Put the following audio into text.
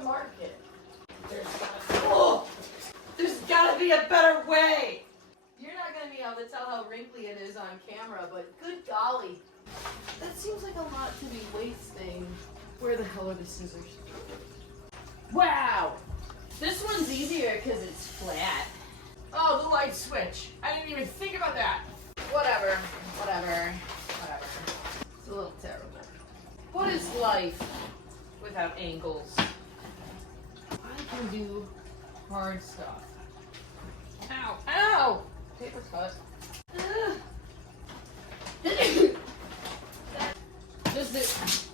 to market. There's gotta be a better way. You're not gonna be able to tell how wrinkly it is on camera, but good golly. That seems like a lot to be wasting. Where the hell are the scissors? Wow! This one's easier because it's flat. Oh, the light switch. I didn't even think about that. Whatever. It's a little terrible. What is life without angles? I can do hard stuff. Ow! Ow! Paper cut. Just